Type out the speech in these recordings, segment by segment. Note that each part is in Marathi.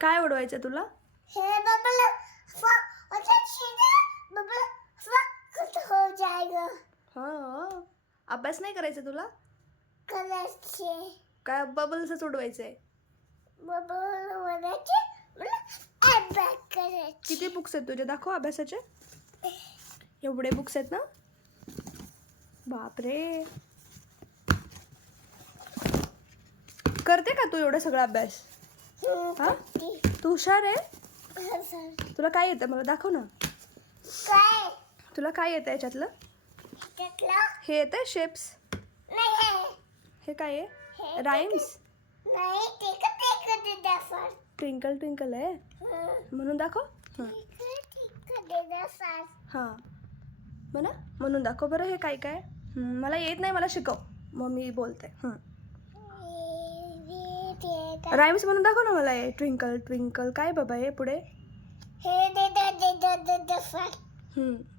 काय उडवायचं तुला? हे बबल फक हो हा. अभ्यास नाही करायचा तुला? काय बबल्सच उडवायचंय? बबल अभ्यास करायचे. किती बुक्स आहेत तुझे? दाखव अभ्यासाचे. एवढे बुक्स आहेत ना? बापरे. करते का तू एवढा सगळा अभ्यास? हा? तू हुशार आहे? तुला काय येतं? मला दाखव ना. तुला काय येतं याच्यातलं? हे येतं शेप्स हे काय आहे? हे राईम्स ट्विंकल ट्विंकल आहे. म्हणून दाखव. हं. हां. म्हणा. म्हणून दाखव बरं हे काय काय. मला येत नाही मला शिकव. मग मी बोलते. हं. राईम्स म्हणून दाखव ना मला हे ट्विंकल ट्विंकल काय बाबा हे पुढे?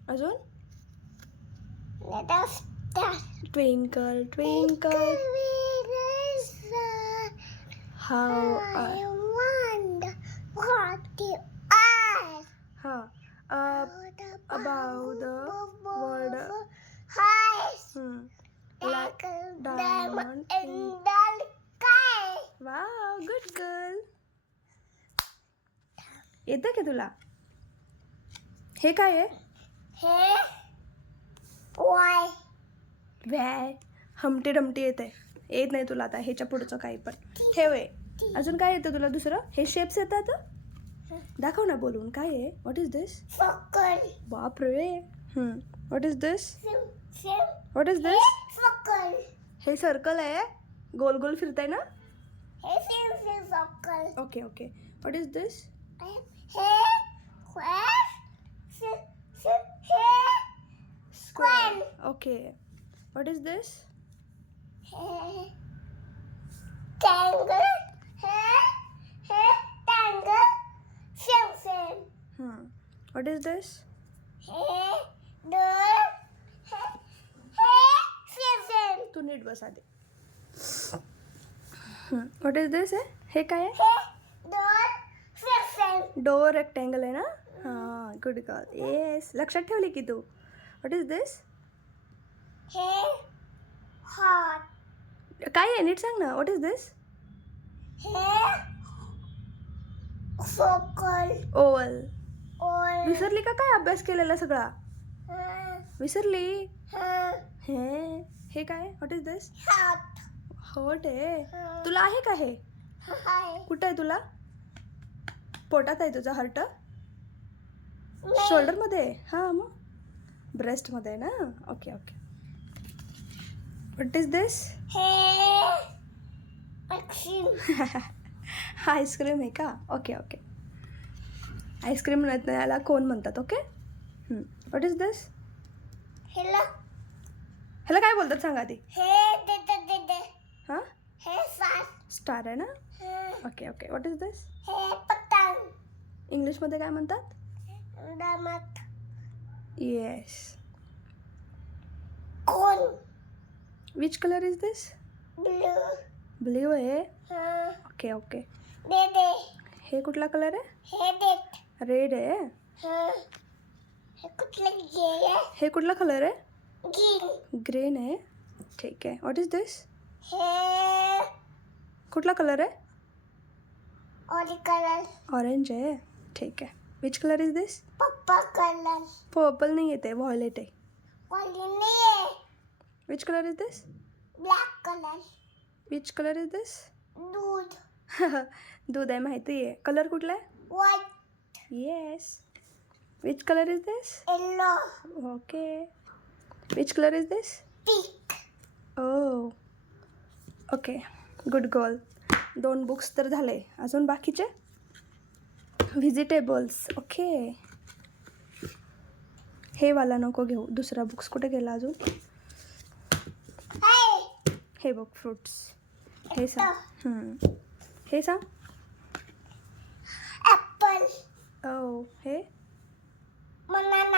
अजून? ट्विंकल ट्विंकल हाव येतं का तुला? हे काय आहे? Hey. Why? वॅ हमटी डमटी येत येत नाही तुला आता ह्याच्या पुढचं काही पण. ठेव आहे अजून काय येतं तुला दुसरं? हे शेप्स येतात दाखव ना बोलून काय आहे? What is this. बाप रे what is this. What is this. हे सर्कल आहे. गोल गोल फिरताय ना. Okay okay what is this Hey, square. Sim, sim, hey, square. Okay what is this Hey, triangle. Hey, hey, triangle. Sim, sim. What is this Hey, door. Hey, hey, sim, sim. तू नीट बस आधी व्हॉट इज दिस आहे हे काय आहे Hey, door. Sim, door rectangle आहे ना? हां गुड गर्ल येस लक्षात ठेवली की तू? व्हॉट इज दिस. काय आहे? नीट सांग ना. What is this. ओवल. विसरली का काय अभ्यास केलेला सगळा? विसरली? हे. हे? काय? What is this. हॉट आहे? तुला आहे का हे. कुठं आहे तुला? पोटात आहे तुझा हर्ट? शोल्डरमध्ये? आहे हां मग. ब्रेस्टमध्ये आहे ना? Okay okay. What is this. हा आईस्क्रीम. आहे का? Okay okay. आईस्क्रीम म्हणत याला कोण म्हणतात ओके? व्हॉट इज दिस. ह्याला. काय बोलतात सांगा de. हां. स्टार आहे ना? Okay okay what is this. इंग्लिशमध्ये काय म्हणतात. Yes Corn. Which colour is this. Blue आहे. Okay okay. हे कुठला कलर आहे. रेड आहे. हे. कुठलं हे कुठला कलर आहे? ग्रीन ग्रीन आहे. ठीक आहे. व्हॉट इज दिस हे कुठला कलर आहे? कलर ऑरेंज आहे. ठीक आहे. विच कलर इज दिस पप्पा कलर पर्पल नाही येते व्हायलेट आहे. Which colour is this black colour which colour is this दूध दूध आहे माहिती आहे. कलर कुठला आहे? White yes which colour is this yellow okay which colour is this pink oh okay good girl दोन बुक्स तर झाले. अजून बाकीचे? व्हिजिटेबल्स ओके हे वाला नको घेऊ. दुसरा बुक्स कुठे गेला अजून? हे हे बघ फ्रुट्स हे सांग. हे सांग. ॲपल ओ हे? बनाना